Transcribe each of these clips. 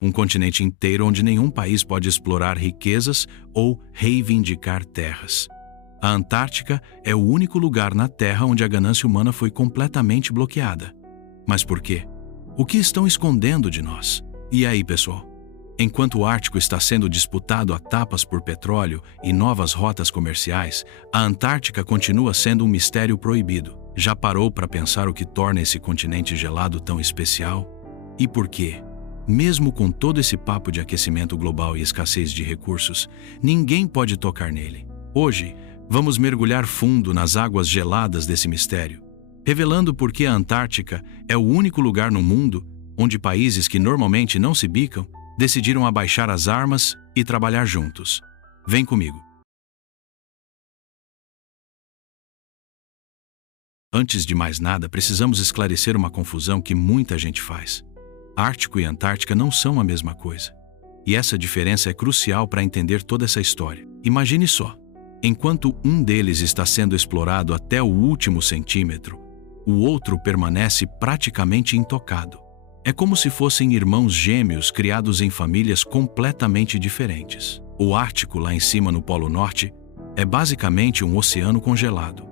Um continente inteiro onde nenhum país pode explorar riquezas ou reivindicar terras. A Antártica é o único lugar na Terra onde a ganância humana foi completamente bloqueada. Mas por quê? O que estão escondendo de nós? E aí, pessoal? Enquanto o Ártico está sendo disputado a tapas por petróleo e novas rotas comerciais, a Antártica continua sendo um mistério proibido. Já parou para pensar o que torna esse continente gelado tão especial? E por quê? Mesmo com todo esse papo de aquecimento global e escassez de recursos, ninguém pode tocar nele. Hoje, vamos mergulhar fundo nas águas geladas desse mistério, revelando por que a Antártica é o único lugar no mundo onde países que normalmente não se bicam decidiram abaixar as armas e trabalhar juntos. Vem comigo. Antes de mais nada, precisamos esclarecer uma confusão que muita gente faz. Ártico e Antártica não são a mesma coisa. E essa diferença é crucial para entender toda essa história. Imagine só. Enquanto um deles está sendo explorado até o último centímetro, o outro permanece praticamente intocado. É como se fossem irmãos gêmeos criados em famílias completamente diferentes. O Ártico, lá em cima no Polo Norte, é basicamente um oceano congelado.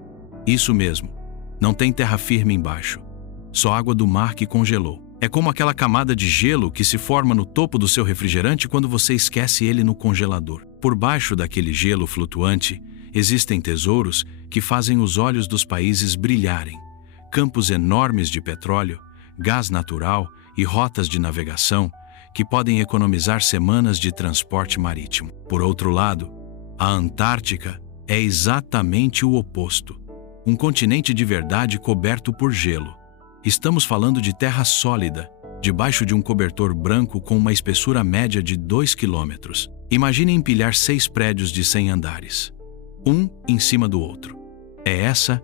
Isso mesmo, não tem terra firme embaixo, só água do mar que congelou. É como aquela camada de gelo que se forma no topo do seu refrigerante quando você esquece ele no congelador. Por baixo daquele gelo flutuante, existem tesouros que fazem os olhos dos países brilharem. Campos enormes de petróleo, gás natural e rotas de navegação que podem economizar semanas de transporte marítimo. Por outro lado, a Antártica é exatamente o oposto. Um continente de verdade coberto por gelo. Estamos falando de terra sólida, debaixo de um cobertor branco com uma espessura média de 2 quilômetros. Imagine empilhar 6 prédios de 100 andares, um em cima do outro. É essa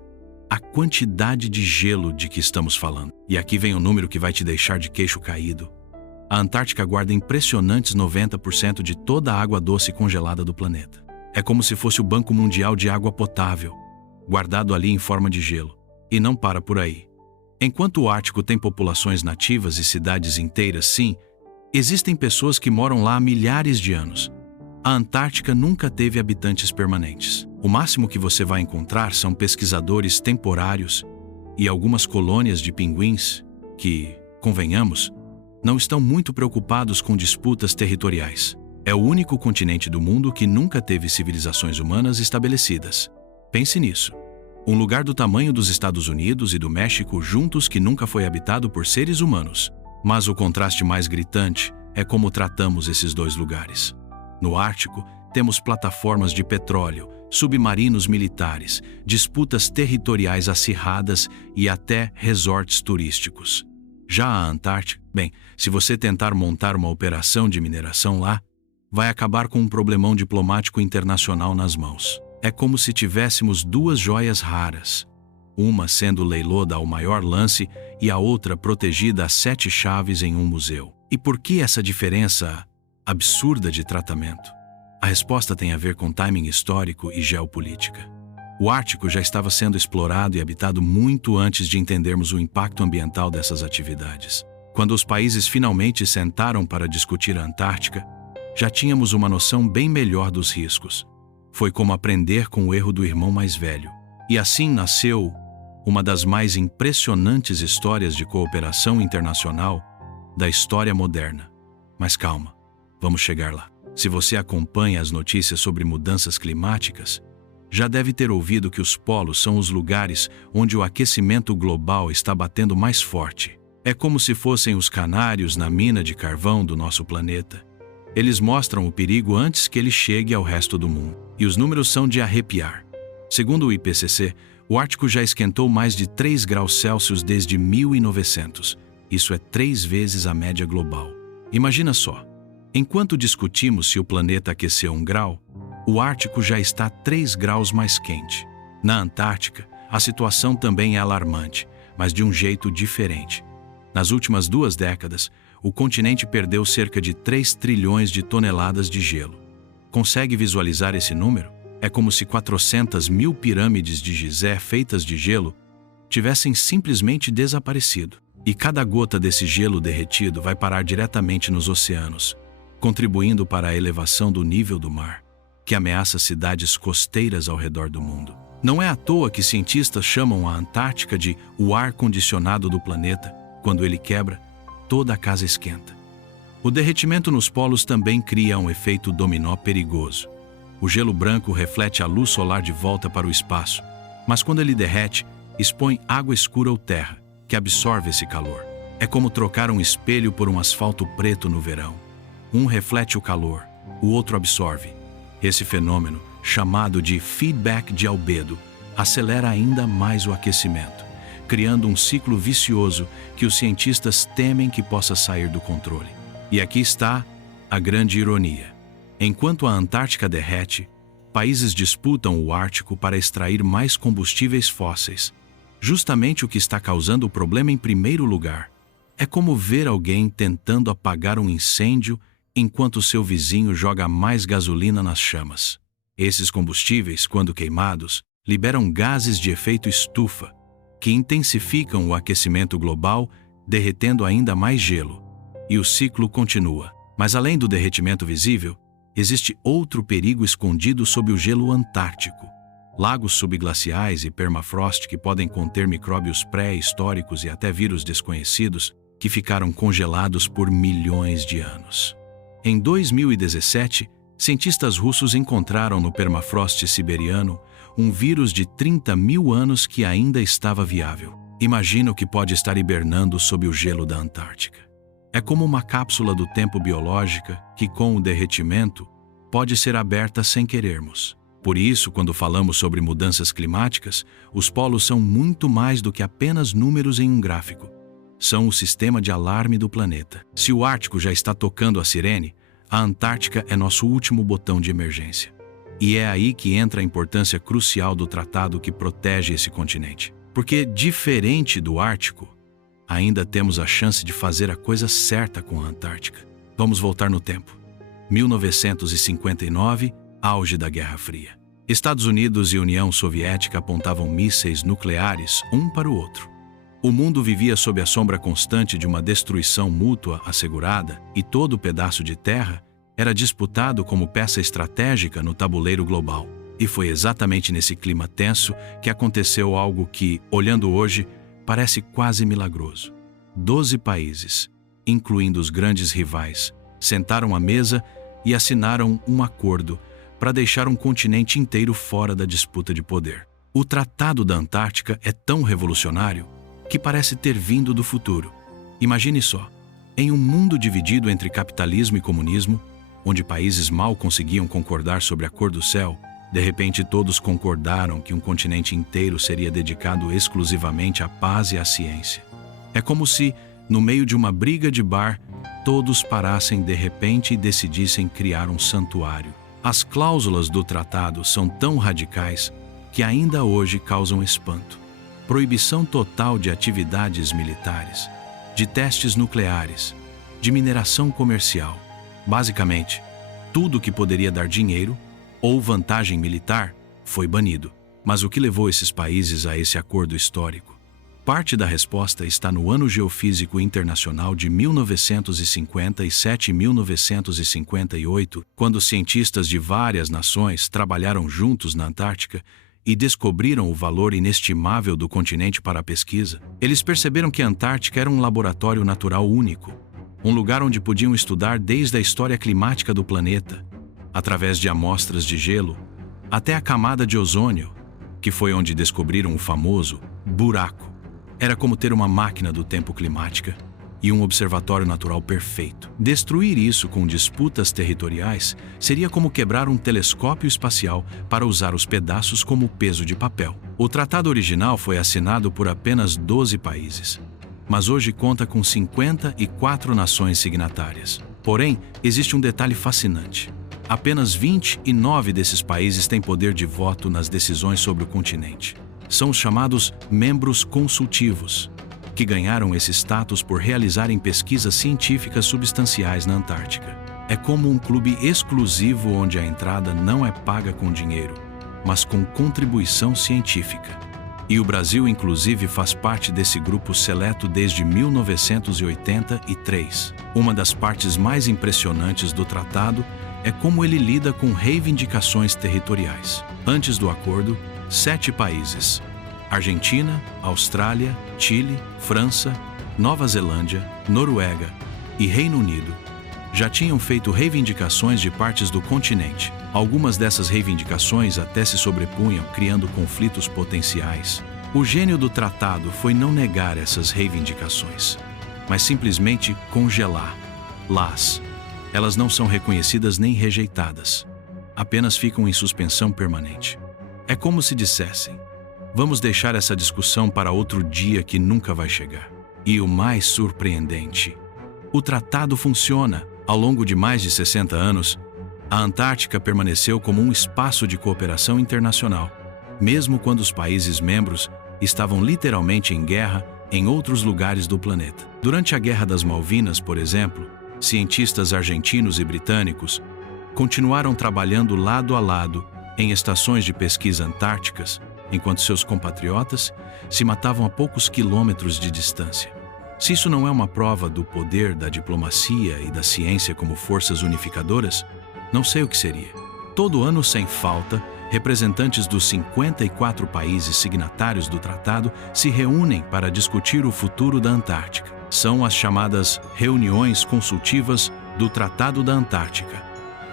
a quantidade de gelo de que estamos falando. E aqui vem um número que vai te deixar de queixo caído. A Antártica guarda impressionantes 90% de toda a água doce congelada do planeta. É como se fosse o Banco Mundial de Água Potável, guardado ali em forma de gelo. E não para por aí. Enquanto o Ártico tem populações nativas e cidades inteiras, sim, existem pessoas que moram lá há milhares de anos. A Antártica nunca teve habitantes permanentes. O máximo que você vai encontrar são pesquisadores temporários e algumas colônias de pinguins que, convenhamos, não estão muito preocupados com disputas territoriais. É o único continente do mundo que nunca teve civilizações humanas estabelecidas. Pense nisso. Um lugar do tamanho dos Estados Unidos e do México juntos que nunca foi habitado por seres humanos. Mas o contraste mais gritante é como tratamos esses dois lugares. No Ártico, temos plataformas de petróleo, submarinos militares, disputas territoriais acirradas e até resorts turísticos. Já a Antártica, bem, se você tentar montar uma operação de mineração lá, vai acabar com um problemão diplomático internacional nas mãos. É como se tivéssemos duas joias raras, uma sendo leiloada ao maior lance e a outra protegida a 7 chaves em um museu. E por que essa diferença absurda de tratamento? A resposta tem a ver com timing histórico e geopolítica. O Ártico já estava sendo explorado e habitado muito antes de entendermos o impacto ambiental dessas atividades. Quando os países finalmente sentaram para discutir a Antártica, já tínhamos uma noção bem melhor dos riscos. Foi como aprender com o erro do irmão mais velho. E assim nasceu uma das mais impressionantes histórias de cooperação internacional da história moderna. Mas calma, vamos chegar lá. Se você acompanha as notícias sobre mudanças climáticas, já deve ter ouvido que os polos são os lugares onde o aquecimento global está batendo mais forte. É como se fossem os canários na mina de carvão do nosso planeta. Eles mostram o perigo antes que ele chegue ao resto do mundo. E os números são de arrepiar. Segundo o IPCC, o Ártico já esquentou mais de 3 graus Celsius desde 1900. Isso é 3 vezes a média global. Imagina só. Enquanto discutimos se o planeta aqueceu 1 grau, o Ártico já está 3 graus mais quente. Na Antártica, a situação também é alarmante, mas de um jeito diferente. Nas últimas 2 décadas, o continente perdeu cerca de 3 trilhões de toneladas de gelo. Consegue visualizar esse número? É como se 400 mil pirâmides de Gizé feitas de gelo tivessem simplesmente desaparecido. E cada gota desse gelo derretido vai parar diretamente nos oceanos, contribuindo para a elevação do nível do mar, que ameaça cidades costeiras ao redor do mundo. Não é à toa que cientistas chamam a Antártica de o ar-condicionado do planeta. Quando ele quebra, toda a casa esquenta. O derretimento nos polos também cria um efeito dominó perigoso. O gelo branco reflete a luz solar de volta para o espaço, mas quando ele derrete, expõe água escura ou terra, que absorve esse calor. É como trocar um espelho por um asfalto preto no verão. Um reflete o calor, o outro absorve. Esse fenômeno, chamado de feedback de albedo, acelera ainda mais o aquecimento, criando um ciclo vicioso que os cientistas temem que possa sair do controle. E aqui está a grande ironia. Enquanto a Antártica derrete, países disputam o Ártico para extrair mais combustíveis fósseis, justamente o que está causando o problema em primeiro lugar. É como ver alguém tentando apagar um incêndio enquanto seu vizinho joga mais gasolina nas chamas. Esses combustíveis, quando queimados, liberam gases de efeito estufa, que intensificam o aquecimento global, derretendo ainda mais gelo. E o ciclo continua. Mas além do derretimento visível, existe outro perigo escondido sob o gelo antártico. Lagos subglaciais e permafrost que podem conter micróbios pré-históricos e até vírus desconhecidos que ficaram congelados por milhões de anos. Em 2017, cientistas russos encontraram no permafrost siberiano um vírus de 30 mil anos que ainda estava viável. Imagina o que pode estar hibernando sob o gelo da Antártica. É como uma cápsula do tempo biológica que, com o derretimento, pode ser aberta sem querermos. Por isso, quando falamos sobre mudanças climáticas, os polos são muito mais do que apenas números em um gráfico. São o sistema de alarme do planeta. Se o Ártico já está tocando a sirene, a Antártica é nosso último botão de emergência. E é aí que entra a importância crucial do tratado que protege esse continente. Porque, diferente do Ártico, ainda temos a chance de fazer a coisa certa com a Antártica. Vamos voltar no tempo. 1959, auge da Guerra Fria. Estados Unidos e União Soviética apontavam mísseis nucleares um para o outro. O mundo vivia sob a sombra constante de uma destruição mútua assegurada e todo pedaço de terra era disputado como peça estratégica no tabuleiro global. E foi exatamente nesse clima tenso que aconteceu algo que, olhando hoje, parece quase milagroso. 12 países, incluindo os grandes rivais, sentaram à mesa e assinaram um acordo para deixar um continente inteiro fora da disputa de poder. O Tratado da Antártica é tão revolucionário que parece ter vindo do futuro. Imagine só, em um mundo dividido entre capitalismo e comunismo, onde países mal conseguiam concordar sobre a cor do céu, de repente todos concordaram que um continente inteiro seria dedicado exclusivamente à paz e à ciência. É como se, no meio de uma briga de bar, todos parassem de repente e decidissem criar um santuário. As cláusulas do tratado são tão radicais que ainda hoje causam espanto. Proibição total de atividades militares, de testes nucleares, de mineração comercial. Basicamente, tudo que poderia dar dinheiro ou vantagem militar foi banido. Mas o que levou esses países a esse acordo histórico? Parte da resposta está no Ano Geofísico Internacional de 1957 e 1958, quando cientistas de várias nações trabalharam juntos na Antártica e descobriram o valor inestimável do continente para a pesquisa. Eles perceberam que a Antártica era um laboratório natural único, um lugar onde podiam estudar desde a história climática do planeta, através de amostras de gelo, até a camada de ozônio, que foi onde descobriram o famoso buraco. Era como ter uma máquina do tempo climática e um observatório natural perfeito. Destruir isso com disputas territoriais seria como quebrar um telescópio espacial para usar os pedaços como peso de papel. O tratado original foi assinado por apenas 12 países, mas hoje conta com 54 nações signatárias. Porém, existe um detalhe fascinante. Apenas 29 desses países têm poder de voto nas decisões sobre o continente. São os chamados membros consultivos, que ganharam esse status por realizarem pesquisas científicas substanciais na Antártica. É como um clube exclusivo onde a entrada não é paga com dinheiro, mas com contribuição científica. E o Brasil, inclusive, faz parte desse grupo seleto desde 1983. Uma das partes mais impressionantes do tratado é como ele lida com reivindicações territoriais. Antes do acordo, 7 países: Argentina, Austrália, Chile, França, Nova Zelândia, Noruega e Reino Unido já tinham feito reivindicações de partes do continente. Algumas dessas reivindicações até se sobrepunham, criando conflitos potenciais. O gênio do tratado foi não negar essas reivindicações, mas simplesmente congelá-las. Elas não são reconhecidas nem rejeitadas, apenas ficam em suspensão permanente. É como se dissessem: vamos deixar essa discussão para outro dia que nunca vai chegar. E o mais surpreendente: o tratado funciona. Ao longo de mais de 60 anos, a Antártica permaneceu como um espaço de cooperação internacional, mesmo quando os países membros estavam literalmente em guerra em outros lugares do planeta. Durante a Guerra das Malvinas, por exemplo, cientistas argentinos e britânicos continuaram trabalhando lado a lado em estações de pesquisa antárticas, enquanto seus compatriotas se matavam a poucos quilômetros de distância. Se isso não é uma prova do poder da diplomacia e da ciência como forças unificadoras, não sei o que seria. Todo ano, sem falta, representantes dos 54 países signatários do tratado se reúnem para discutir o futuro da Antártica. São as chamadas Reuniões Consultivas do Tratado da Antártica,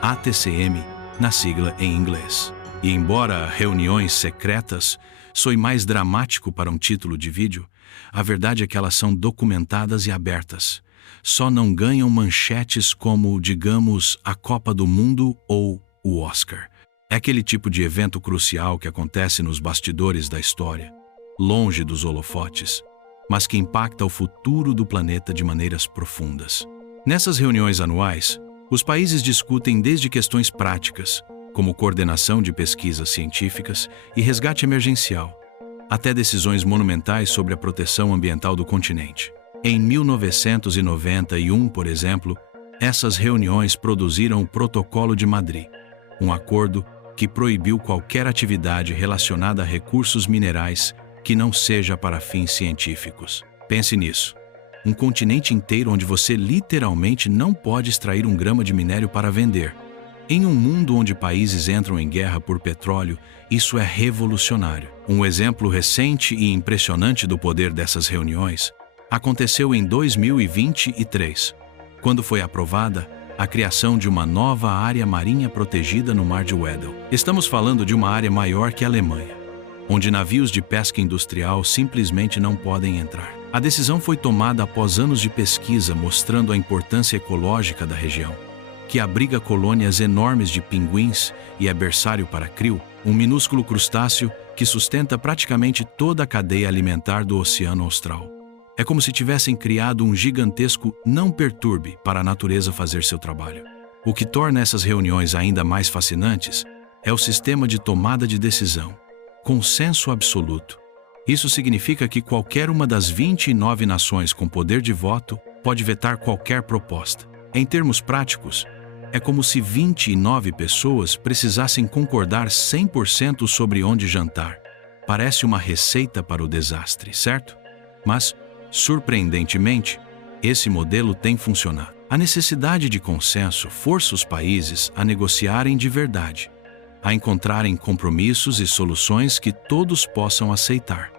ATCM, na sigla em inglês. E embora reuniões secretas soe mais dramático para um título de vídeo, a verdade é que elas são documentadas e abertas. Só não ganham manchetes como, digamos, a Copa do Mundo ou o Oscar. É aquele tipo de evento crucial que acontece nos bastidores da história, longe dos holofotes, mas que impacta o futuro do planeta de maneiras profundas. Nessas reuniões anuais, os países discutem desde questões práticas, como coordenação de pesquisas científicas e resgate emergencial, até decisões monumentais sobre a proteção ambiental do continente. Em 1991, por exemplo, essas reuniões produziram o Protocolo de Madrid, um acordo que proibiu qualquer atividade relacionada a recursos minerais que não seja para fins científicos. Pense nisso. Um continente inteiro onde você literalmente não pode extrair um grama de minério para vender. Em um mundo onde países entram em guerra por petróleo, isso é revolucionário. Um exemplo recente e impressionante do poder dessas reuniões aconteceu em 2023, quando foi aprovada a criação de uma nova área marinha protegida no Mar de Weddell. Estamos falando de uma área maior que a Alemanha, onde navios de pesca industrial simplesmente não podem entrar. A decisão foi tomada após anos de pesquisa mostrando a importância ecológica da região, que abriga colônias enormes de pinguins e é berçário para krill, um minúsculo crustáceo que sustenta praticamente toda a cadeia alimentar do Oceano Austral. É como se tivessem criado um gigantesco não perturbe para a natureza fazer seu trabalho. O que torna essas reuniões ainda mais fascinantes é o sistema de tomada de decisão. Consenso absoluto. Isso significa que qualquer uma das 29 nações com poder de voto pode vetar qualquer proposta. Em termos práticos, é como se 29 pessoas precisassem concordar 100% sobre onde jantar. Parece uma receita para o desastre, certo? Mas, surpreendentemente, esse modelo tem funcionado. A necessidade de consenso força os países a negociarem de verdade, a encontrarem compromissos e soluções que todos possam aceitar,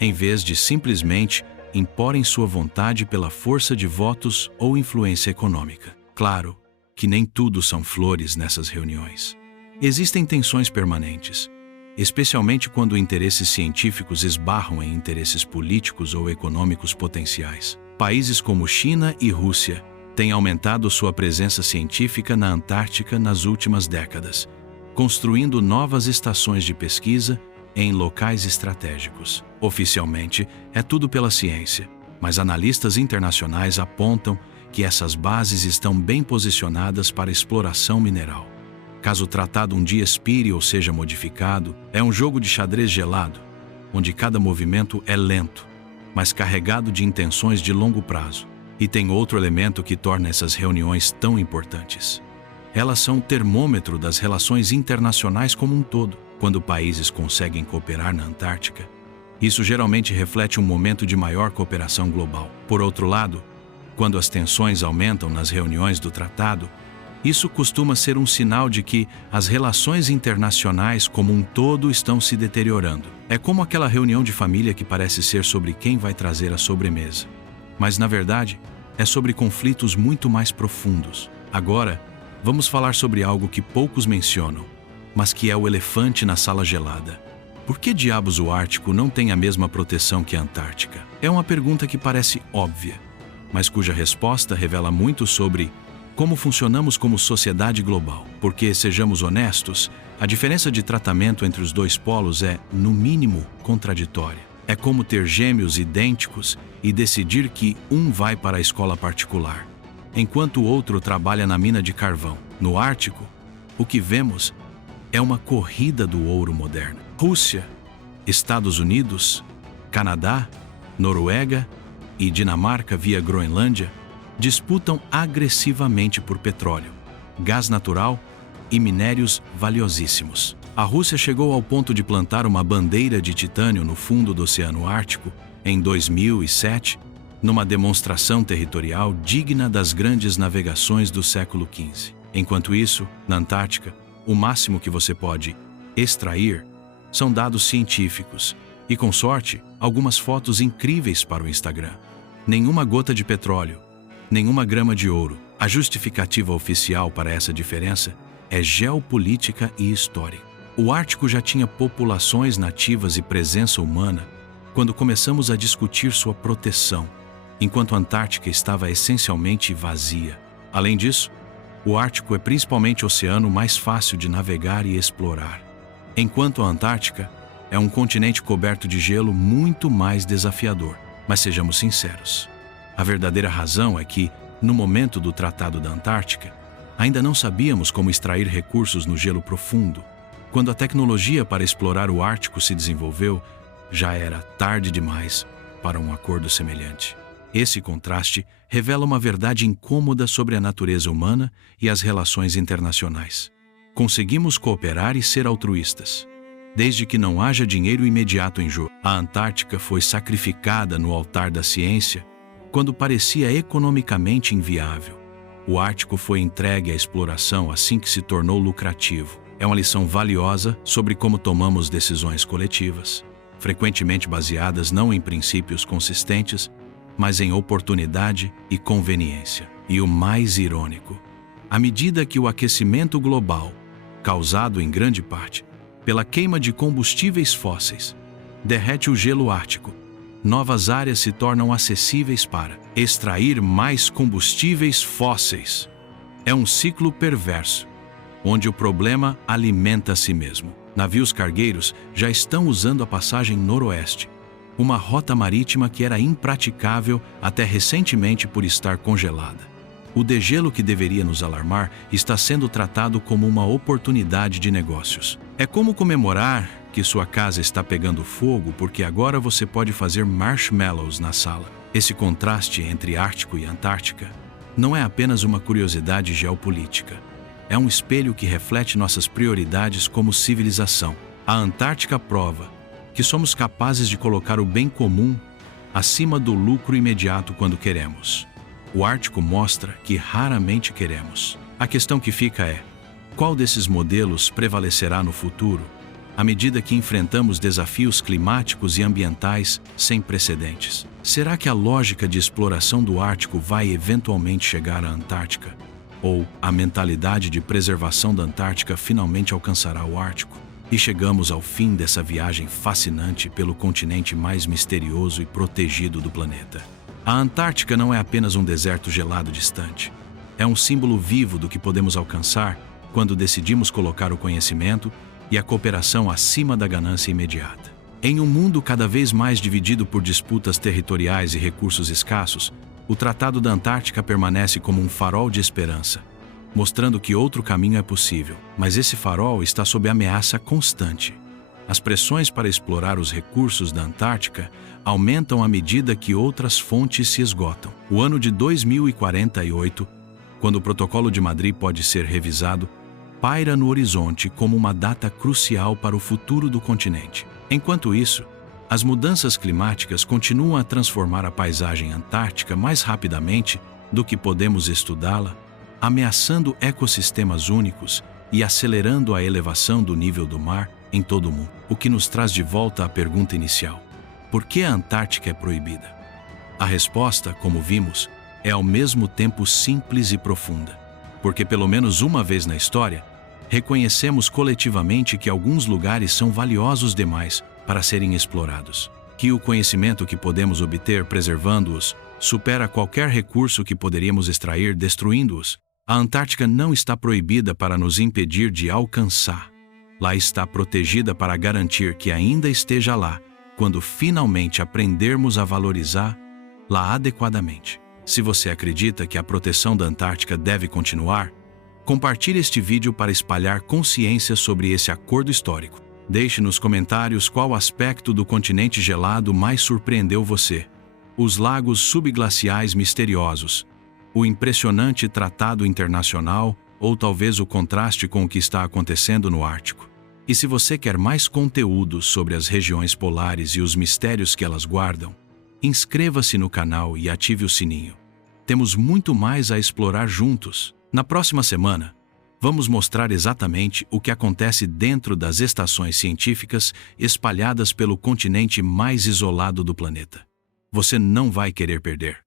em vez de simplesmente imporem sua vontade pela força de votos ou influência econômica. Claro que nem tudo são flores nessas reuniões. Existem tensões permanentes, especialmente quando interesses científicos esbarram em interesses políticos ou econômicos potenciais. Países como China e Rússia têm aumentado sua presença científica na Antártica nas últimas décadas, construindo novas estações de pesquisa em locais estratégicos. Oficialmente, é tudo pela ciência, mas analistas internacionais apontam que essas bases estão bem posicionadas para exploração mineral. Caso o tratado um dia expire ou seja modificado, é um jogo de xadrez gelado, onde cada movimento é lento, mas carregado de intenções de longo prazo. E tem outro elemento que torna essas reuniões tão importantes. Elas são o termômetro das relações internacionais como um todo. Quando países conseguem cooperar na Antártica, Isso geralmente reflete um momento de maior cooperação global. Por outro lado, quando as tensões aumentam nas reuniões do tratado, isso costuma ser um sinal de que as relações internacionais como um todo estão se deteriorando. É como aquela reunião de família que parece ser sobre quem vai trazer a sobremesa. Mas, na verdade, é sobre conflitos muito mais profundos. Agora, vamos falar sobre algo que poucos mencionam, mas que é o elefante na sala gelada. Por que diabos o Ártico não tem a mesma proteção que a Antártica? É uma pergunta que parece óbvia, mas cuja resposta revela muito sobre como funcionamos como sociedade global. Porque, sejamos honestos, a diferença de tratamento entre os dois polos é, no mínimo, contraditória. É como ter gêmeos idênticos e decidir que um vai para a escola particular, enquanto o outro trabalha na mina de carvão. No Ártico, o que vemos é uma corrida do ouro moderna. Rússia, Estados Unidos, Canadá, Noruega e Dinamarca via Groenlândia disputam agressivamente por petróleo, gás natural e minérios valiosíssimos. A Rússia chegou ao ponto de plantar uma bandeira de titânio no fundo do Oceano Ártico em 2007, numa demonstração territorial digna das grandes navegações do século XV. Enquanto isso, na Antártica, o máximo que você pode extrair são dados científicos e, com sorte, algumas fotos incríveis para o Instagram. Nenhuma gota de petróleo, nenhuma grama de ouro. A justificativa oficial para essa diferença é geopolítica e histórica. O Ártico já tinha populações nativas e presença humana quando começamos a discutir sua proteção, enquanto a Antártica estava essencialmente vazia. Além disso, o Ártico é principalmente o oceano mais fácil de navegar e explorar, enquanto a Antártica é um continente coberto de gelo muito mais desafiador. Mas sejamos sinceros, a verdadeira razão é que, no momento do Tratado da Antártica, ainda não sabíamos como extrair recursos no gelo profundo. Quando a tecnologia para explorar o Ártico se desenvolveu, já era tarde demais para um acordo semelhante. Esse contraste revela uma verdade incômoda sobre a natureza humana e as relações internacionais. Conseguimos cooperar e ser altruístas, desde que não haja dinheiro imediato em jogo. A Antártica foi sacrificada no altar da ciência quando parecia economicamente inviável. O Ártico foi entregue à exploração assim que se tornou lucrativo. É uma lição valiosa sobre como tomamos decisões coletivas, frequentemente baseadas não em princípios consistentes, mas em oportunidade e conveniência. E o mais irônico, à medida que o aquecimento global, causado em grande parte pela queima de combustíveis fósseis, derrete o gelo ártico, novas áreas se tornam acessíveis para extrair mais combustíveis fósseis. É um ciclo perverso, onde o problema alimenta a si mesmo. Navios cargueiros já estão usando a passagem noroeste, uma rota marítima que era impraticável até recentemente por estar congelada. O degelo que deveria nos alarmar está sendo tratado como uma oportunidade de negócios. É como comemorar que sua casa está pegando fogo porque agora você pode fazer marshmallows na sala. Esse contraste entre Ártico e Antártica não é apenas uma curiosidade geopolítica. É um espelho que reflete nossas prioridades como civilização. A Antártica prova que somos capazes de colocar o bem comum acima do lucro imediato quando queremos. O Ártico mostra que raramente queremos. A questão que fica é: qual desses modelos prevalecerá no futuro, à medida que enfrentamos desafios climáticos e ambientais sem precedentes? Será que a lógica de exploração do Ártico vai eventualmente chegar à Antártica? Ou a mentalidade de preservação da Antártica finalmente alcançará o Ártico? E chegamos ao fim dessa viagem fascinante pelo continente mais misterioso e protegido do planeta. A Antártica não é apenas um deserto gelado distante. É um símbolo vivo do que podemos alcançar quando decidimos colocar o conhecimento e a cooperação acima da ganância imediata. Em um mundo cada vez mais dividido por disputas territoriais e recursos escassos, o Tratado da Antártica permanece como um farol de esperança, mostrando que outro caminho é possível. Mas esse farol está sob ameaça constante. As pressões para explorar os recursos da Antártica aumentam à medida que outras fontes se esgotam. O ano de 2048, quando o Protocolo de Madrid pode ser revisado, paira no horizonte como uma data crucial para o futuro do continente. Enquanto isso, As mudanças climáticas continuam a transformar a paisagem antártica mais rapidamente do que podemos estudá-la, ameaçando ecossistemas únicos e acelerando a elevação do nível do mar em todo o mundo. O que nos traz de volta à pergunta inicial: por que a Antártica é proibida? A resposta, como vimos, é ao mesmo tempo simples e profunda. Porque pelo menos uma vez na história, reconhecemos coletivamente que alguns lugares são valiosos demais para serem explorados. Que o conhecimento que podemos obter preservando-os supera qualquer recurso que poderíamos extrair destruindo-os. A Antártica não está proibida para nos impedir de alcançar. Lá está protegida para garantir que ainda esteja lá, quando finalmente aprendermos a valorizá-la adequadamente. Se você acredita que a proteção da Antártica deve continuar, compartilhe este vídeo para espalhar consciência sobre esse acordo histórico. Deixe nos comentários qual aspecto do continente gelado mais surpreendeu você. Os lagos subglaciais misteriosos, o impressionante tratado internacional ou talvez o contraste com o que está acontecendo no Ártico. E se você quer mais conteúdo sobre as regiões polares e os mistérios que elas guardam, inscreva-se no canal e ative o sininho. Temos muito mais a explorar juntos. Na próxima semana, vamos mostrar exatamente o que acontece dentro das estações científicas espalhadas pelo continente mais isolado do planeta. Você não vai querer perder.